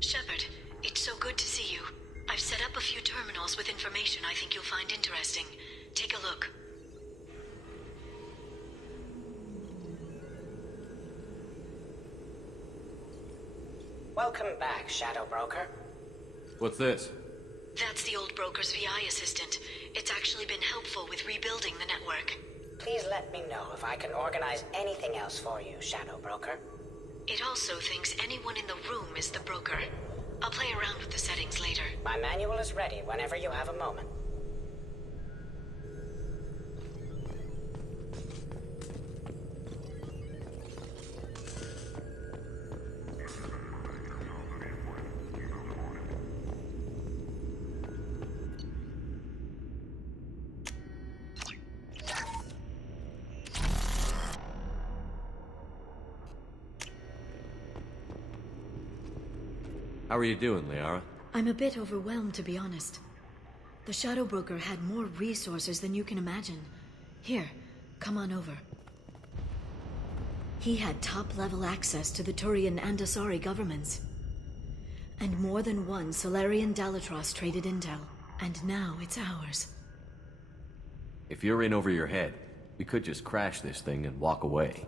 Shepard, it's so good to see you. I've set up a few terminals with information I think you'll find interesting. Take a look. Welcome back, Shadow Broker. What's this? That's the old broker's VI assistant. It's actually been helpful with rebuilding the network. Please let me know if I can organize anything else for you, Shadow Broker. It also thinks anyone in the room is the broker. I'll play around with the settings later. My manual is ready whenever you have a moment. How are you doing, Liara? I'm a bit overwhelmed, to be honest. The Shadow Broker had more resources than you can imagine. Here, come on over. He had top-level access to the Turian and Asari governments. And more than one Solarian Dalatros traded intel. And now it's ours. If you're in over your head, we could just crash this thing and walk away.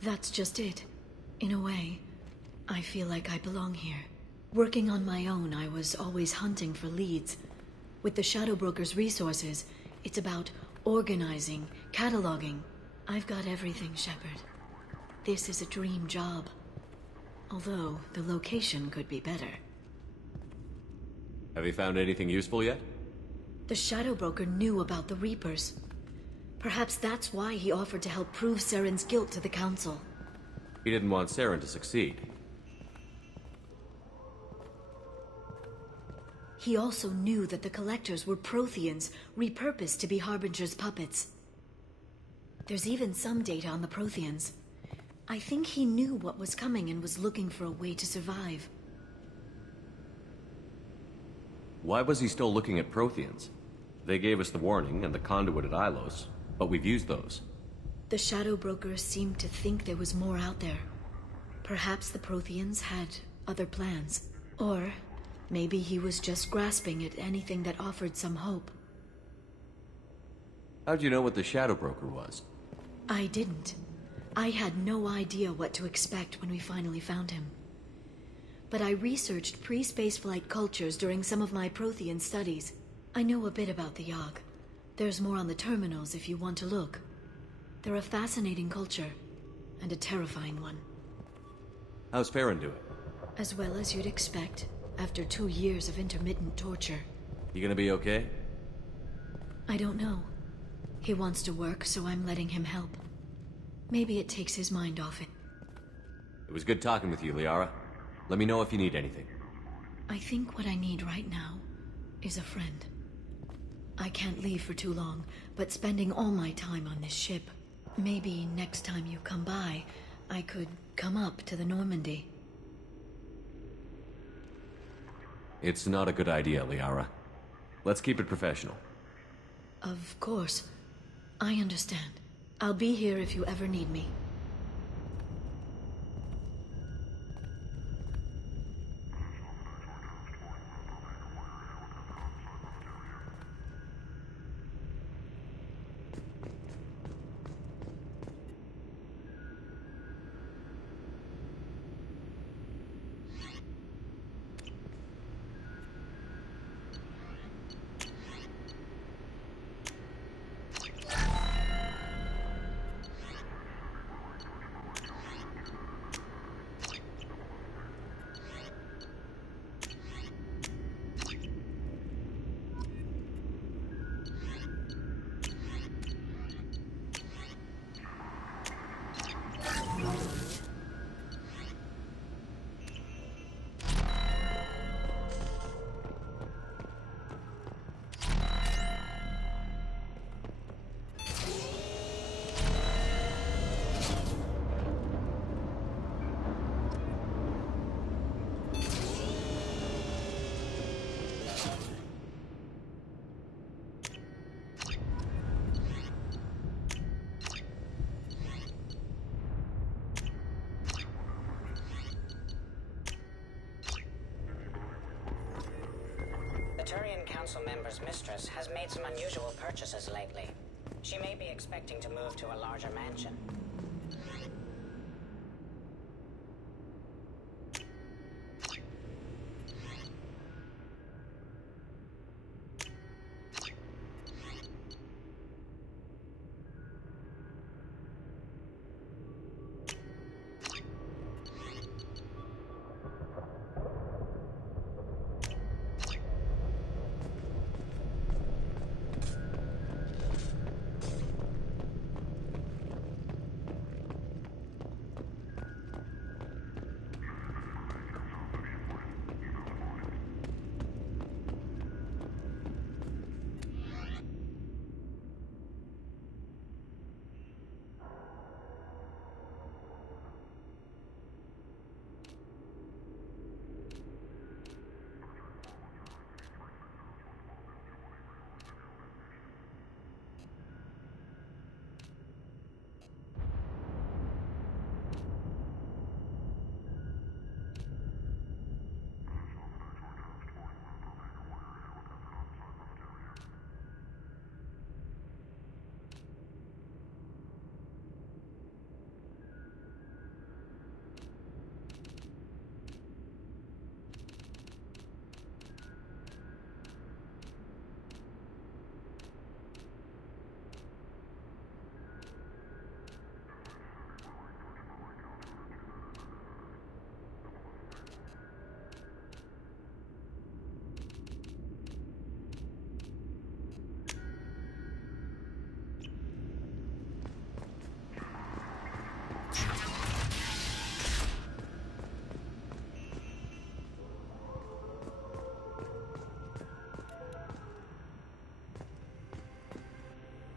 That's just it. In a way, I feel like I belong here. Working on my own, I was always hunting for leads. With the Shadow Broker's resources, it's about organizing, cataloging. I've got everything, Shepard. This is a dream job. Although, the location could be better. Have you found anything useful yet? The Shadow Broker knew about the Reapers. Perhaps that's why he offered to help prove Saren's guilt to the Council. He didn't want Saren to succeed. He also knew that the Collectors were Protheans, repurposed to be Harbinger's puppets. There's even some data on the Protheans. I think he knew what was coming and was looking for a way to survive. Why was he still looking at Protheans? They gave us the warning and the conduit at Ilos, but we've used those. The Shadow Broker seemed to think there was more out there. Perhaps the Protheans had other plans. Or maybe he was just grasping at anything that offered some hope. How'd you know what the Shadow Broker was? I didn't. I had no idea what to expect when we finally found him. But I researched pre-spaceflight cultures during some of my Prothean studies. I know a bit about the Yogg. There's more on the terminals if you want to look. They're a fascinating culture, and a terrifying one. How's Farron doing? As well as you'd expect, after 2 years of intermittent torture. You gonna be okay? I don't know. He wants to work, so I'm letting him help. Maybe it takes his mind off it. It was good talking with you, Liara. Let me know if you need anything. I think what I need right now is a friend. I can't leave for too long, but spending all my time on this ship. Maybe next time you come by, I could come up to the Normandy. It's not a good idea, Liara. Let's keep it professional. Of course. I understand. I'll be here if you ever need me. council member's mistress has made some unusual purchases lately. She may be expecting to move to a larger mansion.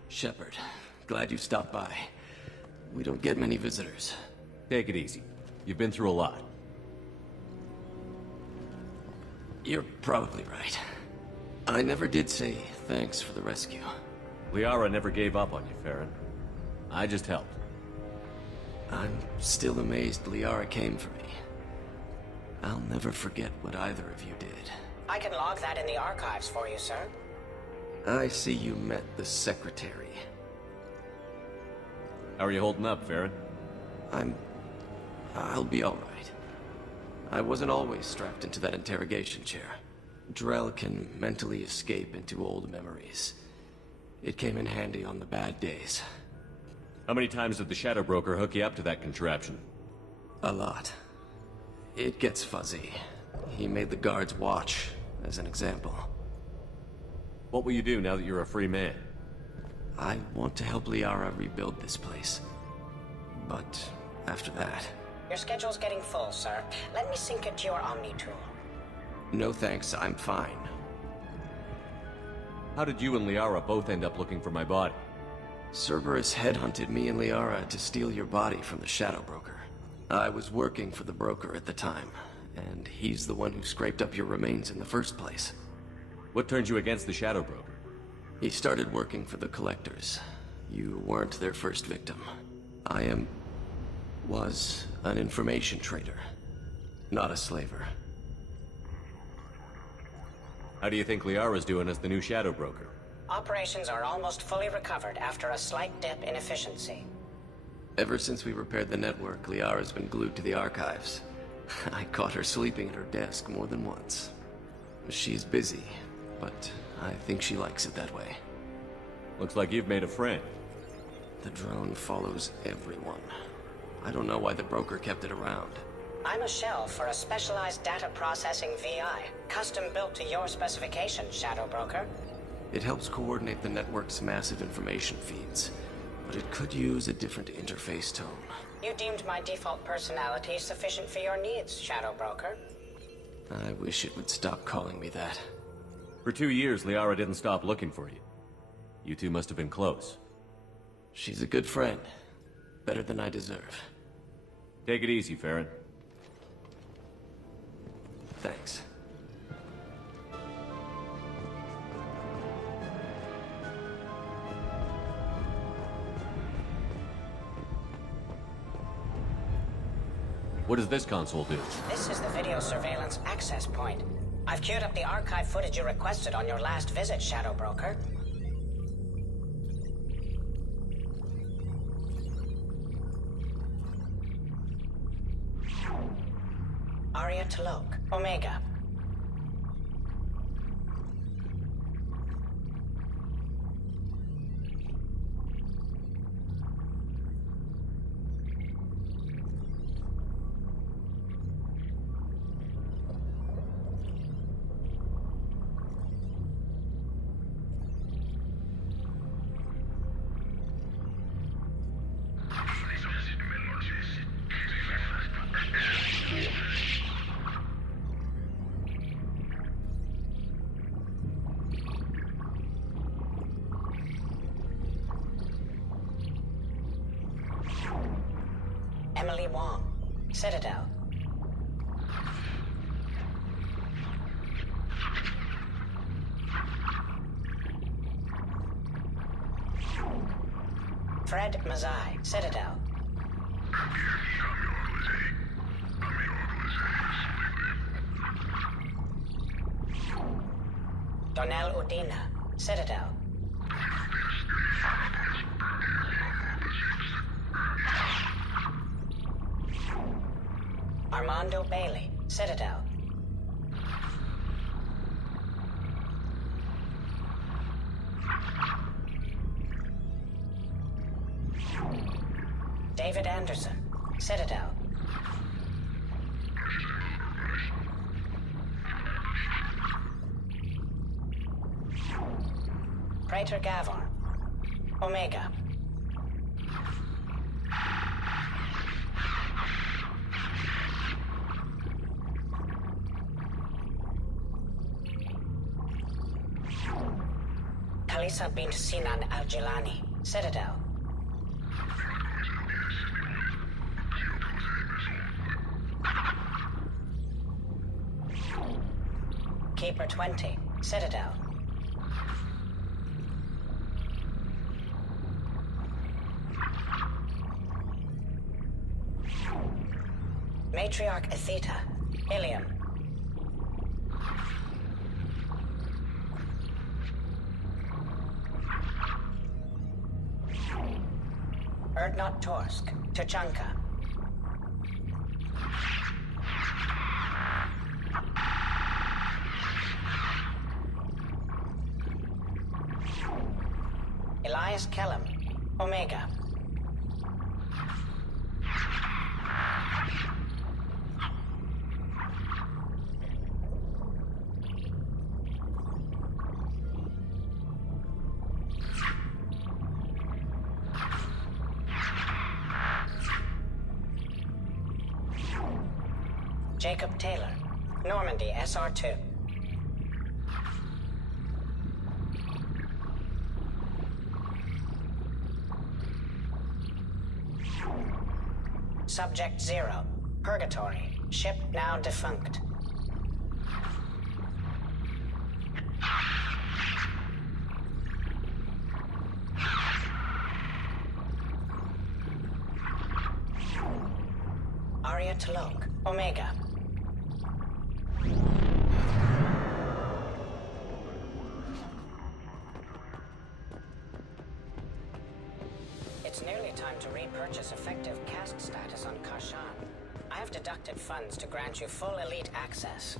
Shepard, glad you stopped by. We don't get many visitors. Take it easy. You've been through a lot. You're probably right. I never did say thanks for the rescue. Liara never gave up on you, Farron. I just helped. I'm still amazed Liara came for me. I'll never forget what either of you did. I can log that in the archives for you, sir. I see you met the secretary. How are you holding up, Farron? I'll be all right. I wasn't always strapped into that interrogation chair. Drell can mentally escape into old memories. It came in handy on the bad days. How many times did the Shadow Broker hook you up to that contraption? A lot. It gets fuzzy. He made the guards watch, as an example. What will you do now that you're a free man? I want to help Liara rebuild this place. But after that... Your schedule's getting full, sir. Let me sync it to your Omni tool. No thanks, I'm fine. How did you and Liara both end up looking for my body? Cerberus headhunted me and Liara to steal your body from the Shadow Broker. I was working for the broker at the time, and he's the one who scraped up your remains in the first place. What turned you against the Shadow Broker? He started working for the Collectors. You weren't their first victim. Was an information trader, not a slaver. How do you think Liara's doing as the new Shadow Broker? Operations are almost fully recovered after a slight dip in efficiency. Ever since we repaired the network, Liara's been glued to the archives. I caught her sleeping at her desk more than once. She's busy, but I think she likes it that way. Looks like you've made a friend. The drone follows everyone. I don't know why the broker kept it around. I'm a shell for a specialized data processing VI, custom built to your specifications, Shadow Broker. It helps coordinate the network's massive information feeds, but it could use a different interface tone. You deemed my default personality sufficient for your needs, Shadow Broker. I wish it would stop calling me that. For 2 years, Liara didn't stop looking for you. You two must have been close. She's a good friend. Better than I deserve. Take it easy, Farron. Thanks. What does this console do? This is the video surveillance access point. I've queued up the archive footage you requested on your last visit, Shadow Broker. Arya T'Loak, Omega. Emily Wong, Citadel. Fred Mazai, Citadel. Donnell Udina, Citadel. Armando Bailey, Citadel. David Anderson, Citadel. Praetor Gavor, Omega. Kalisa bint Sinan Al-Jilani, Citadel. Keeper 20, Citadel. Matriarch Atheta, Ilium. Erdnot Torsk, Tuchanka. Elias Kellum, Omega. Jacob Taylor, Normandy SR2. Subject 0, Purgatory, ship now defunct. Arya T'Loak, Omega. It's nearly time to repurchase effective caste status on Kashan. I have deducted funds to grant you full elite access.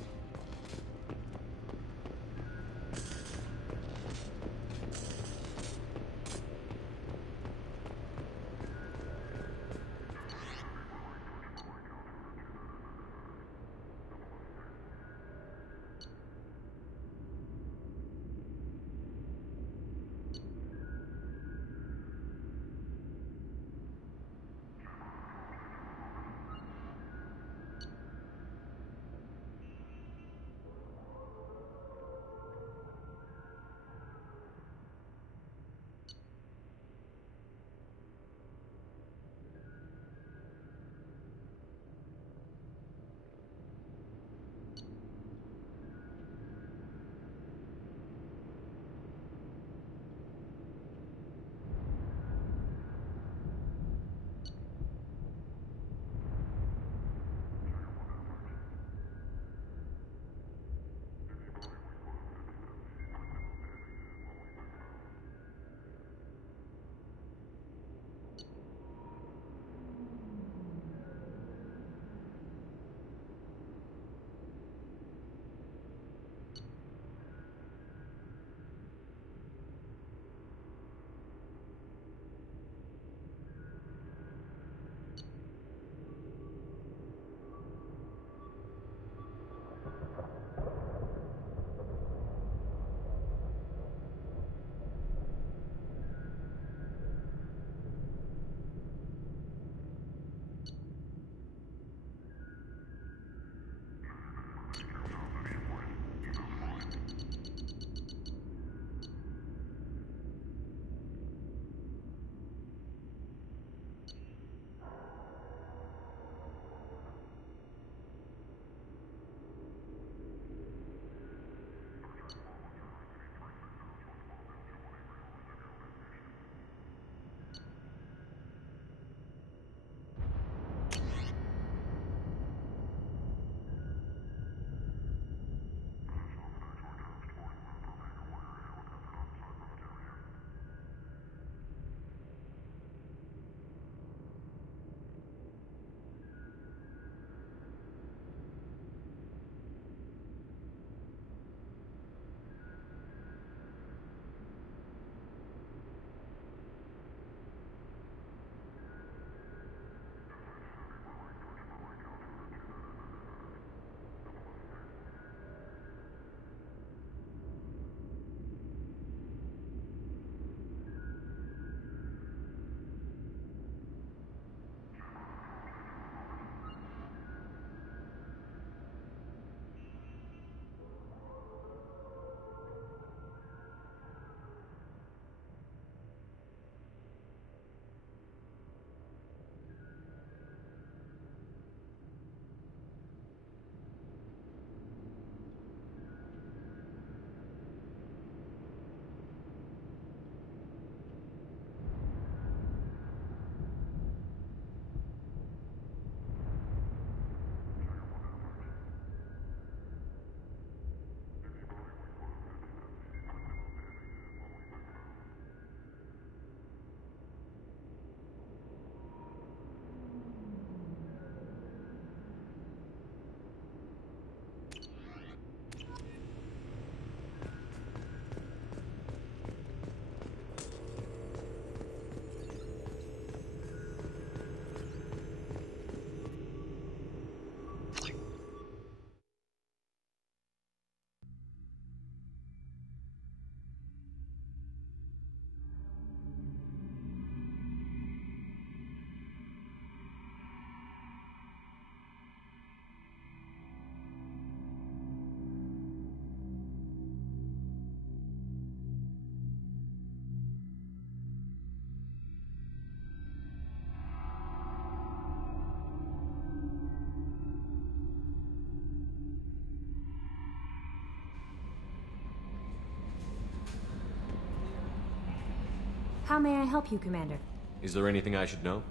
How may I help you, Commander? Is there anything I should know?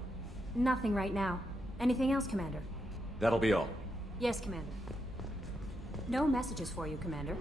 Nothing right now. Anything else, Commander? That'll be all. Yes, Commander. No messages for you, Commander.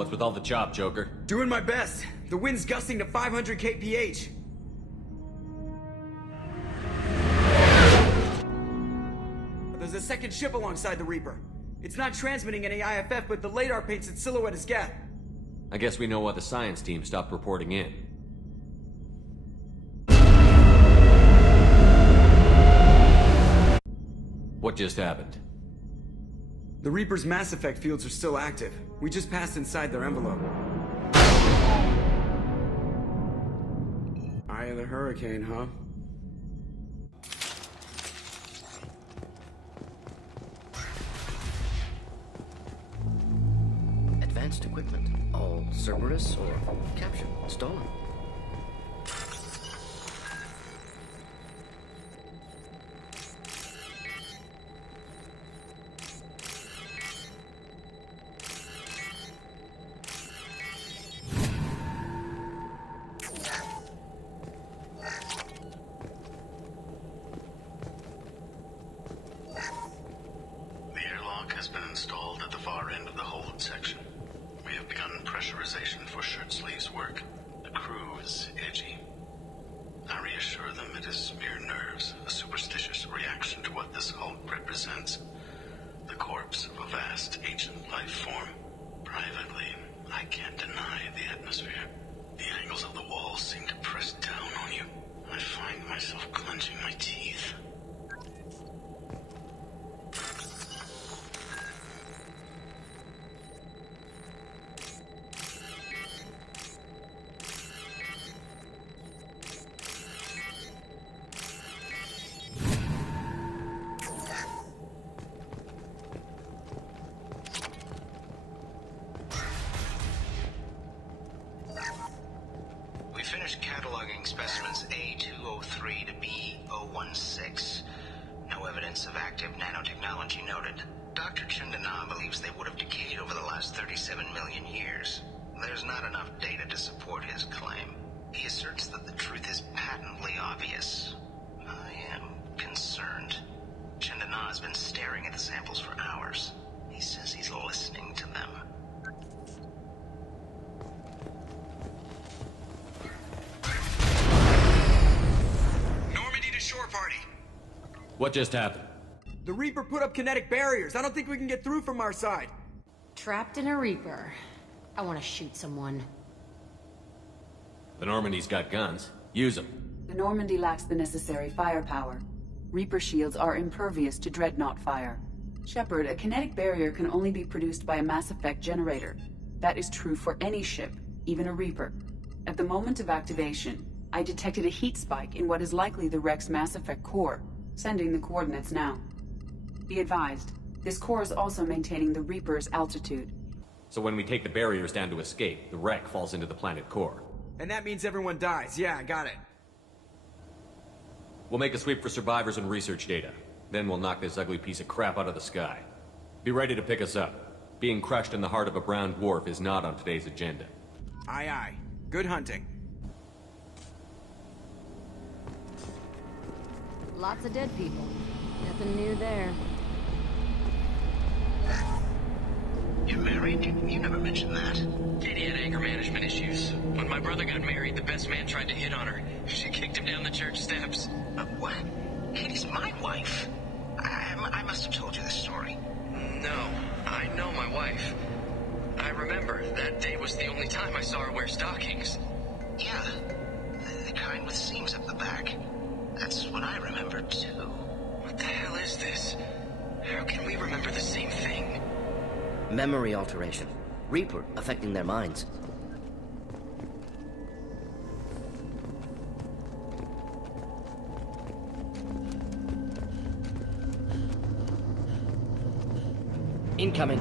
What's with all the chop, Joker? Doing my best. The wind's gusting to 500 kph. There's a second ship alongside the Reaper. It's not transmitting any IFF, but the radar paints its silhouette as Geth. I guess we know why the science team stopped reporting in. What just happened? The Reaper's mass effect fields are still active. We just passed inside their envelope. Eye of the hurricane, huh? Advanced equipment. All Cerberus or captured, stolen. Cataloging specimens A203 to B016. No evidence of active nanotechnology noted. Dr. Chindana believes they would have decayed over the last 37 million years. There's not enough data to support his claim. He asserts that the truth is patently obvious. I am concerned. Chandana has been staring at the samples for hours. He says he's listening to them. Normandy to shore party. What just happened? The Reaper put up kinetic barriers. I don't think we can get through from our side. Trapped in a Reaper. I want to shoot someone. The Normandy's got guns. Use them. The Normandy lacks the necessary firepower. Reaper shields are impervious to dreadnought fire. Shepard, a kinetic barrier can only be produced by a Mass Effect generator. That is true for any ship, even a Reaper. At the moment of activation, I detected a heat spike in what is likely the wreck's Mass Effect core, sending the coordinates now. Be advised, this core is also maintaining the Reaper's altitude. So when we take the barriers down to escape, the wreck falls into the planet core. And that means everyone dies. Yeah, I got it. We'll make a sweep for survivors and research data. Then we'll knock this ugly piece of crap out of the sky. Be ready to pick us up. Being crushed in the heart of a brown dwarf is not on today's agenda. Aye, aye. Good hunting. Lots of dead people. Nothing new there. You're married? You never mentioned that. Katie had anger management issues. When my brother got married, the best man tried to hit on her. She kicked him down the church steps. What? Katie's my wife. I must have told you the story. No, I know my wife. I remember, that day was the only time I saw her wear stockings. Yeah, the kind with seams up the back. That's what I remember, too. What the hell is this? How can we remember the same thing? Memory alteration. Reaper affecting their minds. Incoming.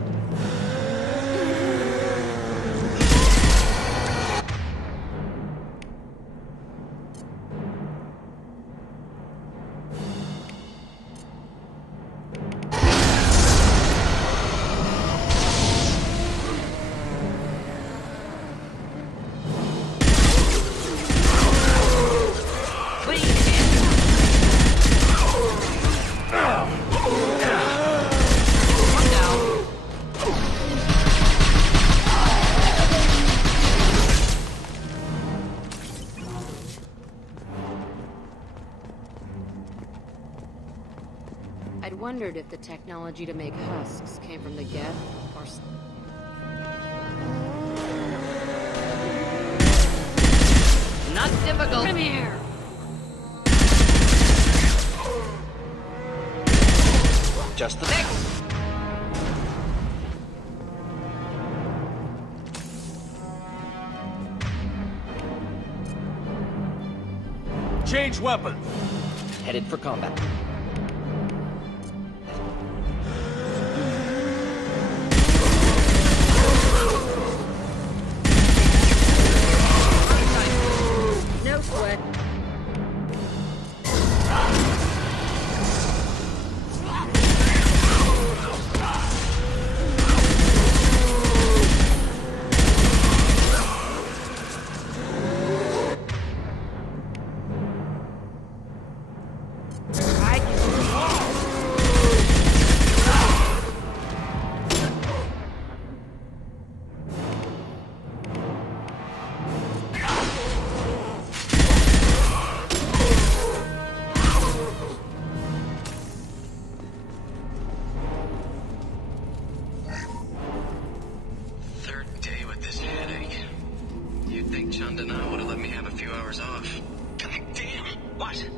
I'd wondered if the technology to make husks came from the Geth, or... Not difficult. Come here! Just the mix! Change weapons! Headed for combat. No sweat. Chandana would have let me have a few hours off. Damn! What?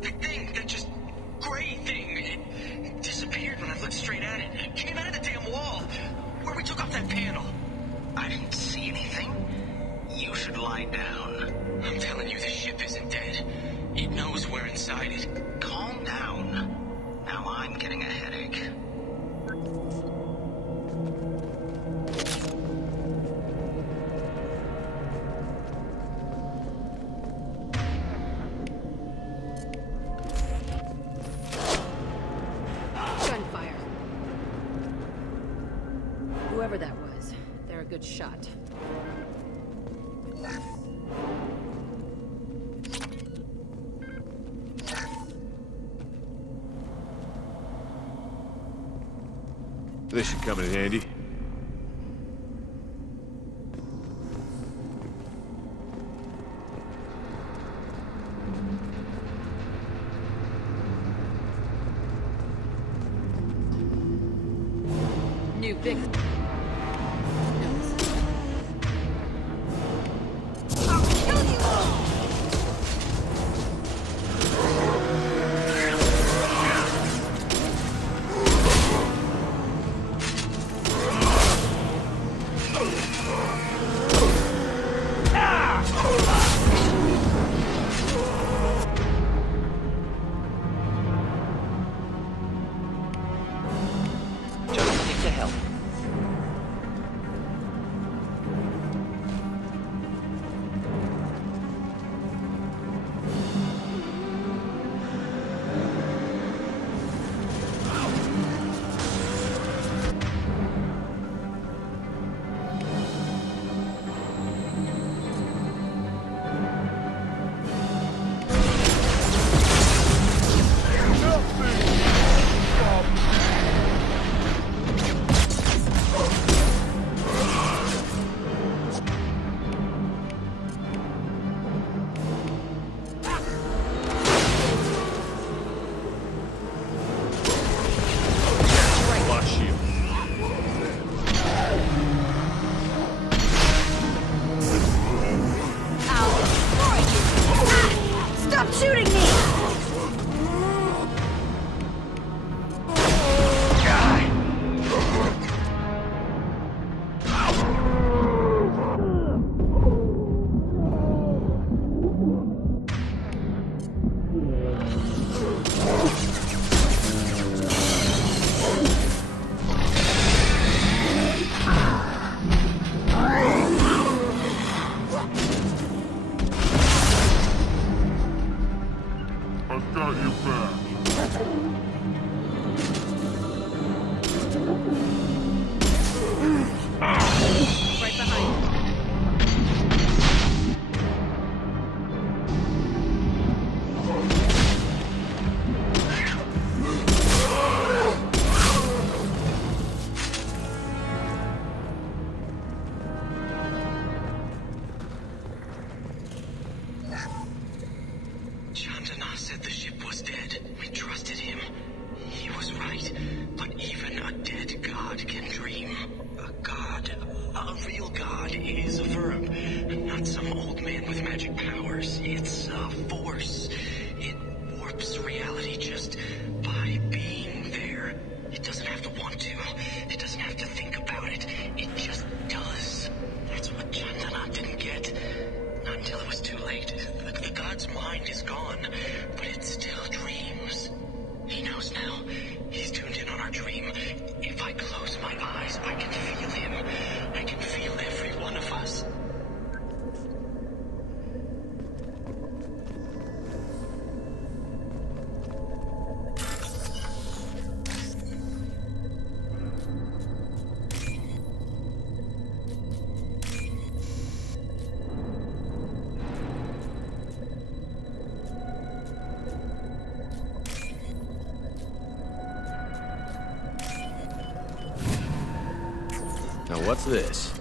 The thing, that just gray thing, it disappeared when I looked straight at it. It came out of the damn wall, where we took off that panel. I didn't see anything. You should lie down. I'm telling you, the ship isn't dead. It knows we're inside it. Calm down. Now I'm getting a headache. Gunfire. Whoever that was, they're a good shot. This should come in handy. New big... Now what's this?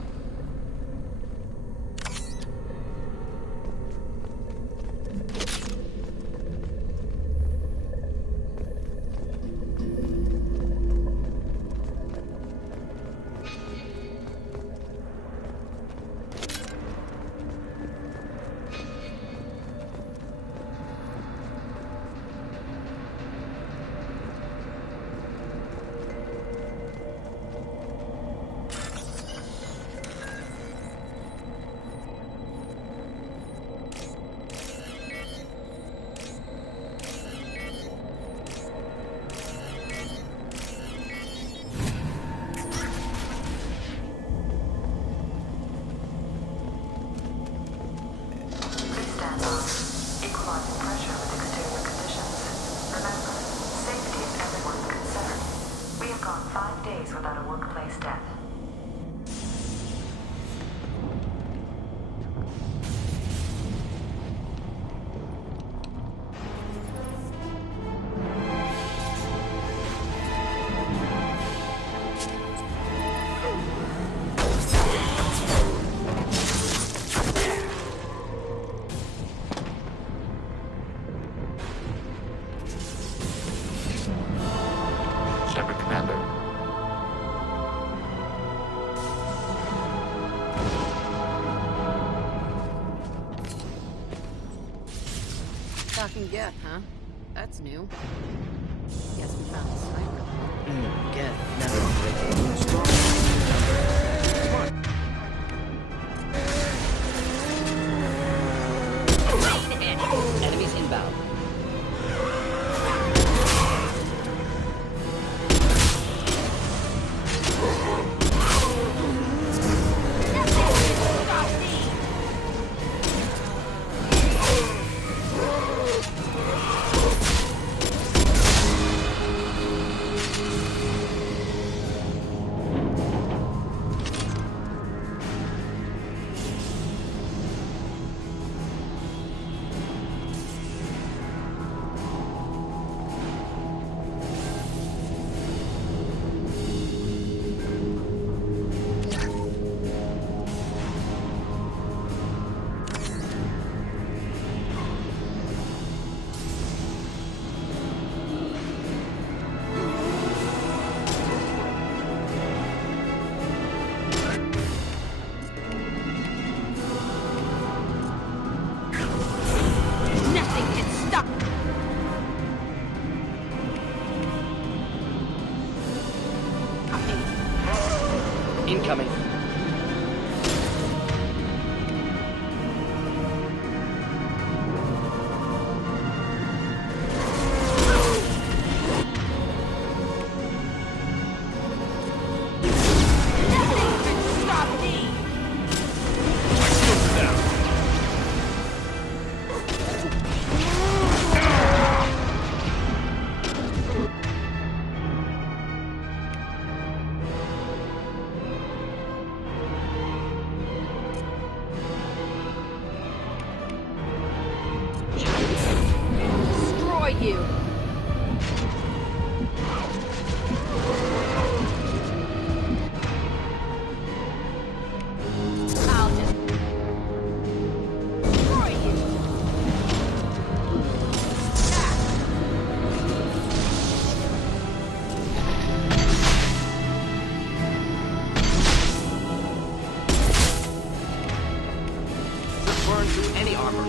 Talking Geth, huh? That's new. Guess we found the sniper. Geth never breaks. Enemies inbound. Incoming. You. I'll just destroy you. Just burn through any armor.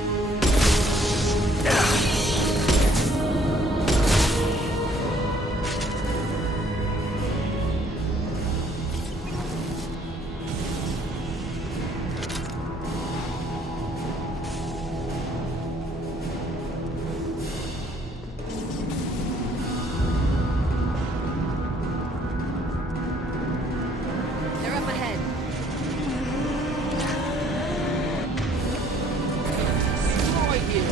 They're up ahead. Destroy you.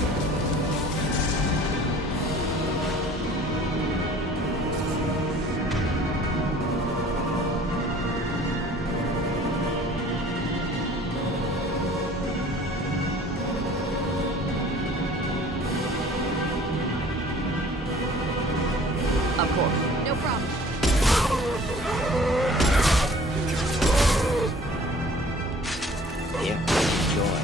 Of course. No problem. Here, enjoy.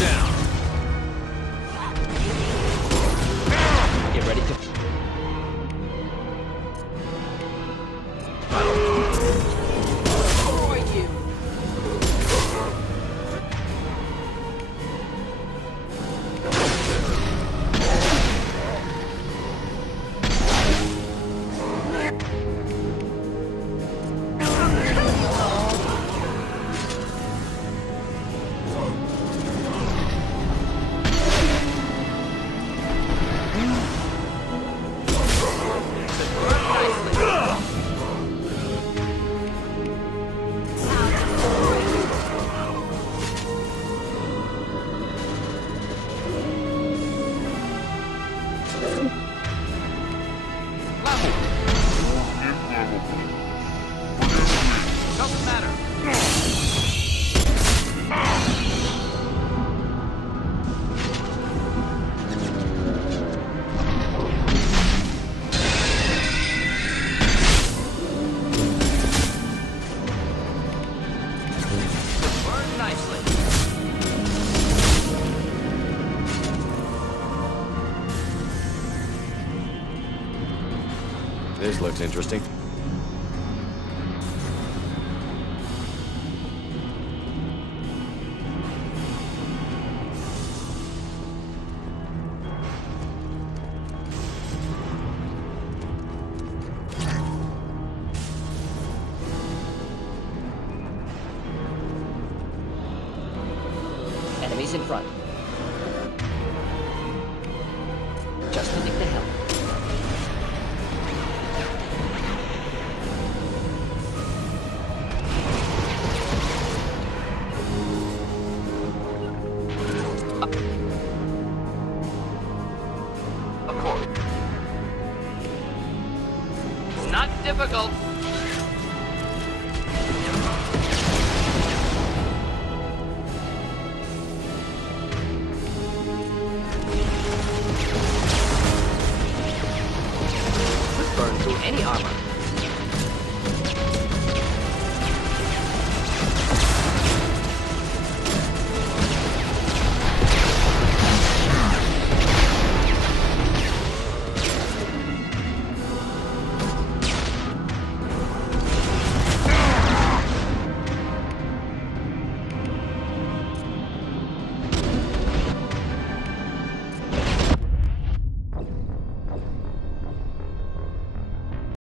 down. Get ready to... Destroy you! Doesn't matter. Burn nicely. This looks interesting. Enemies in front. Just to nick the help. Not difficult.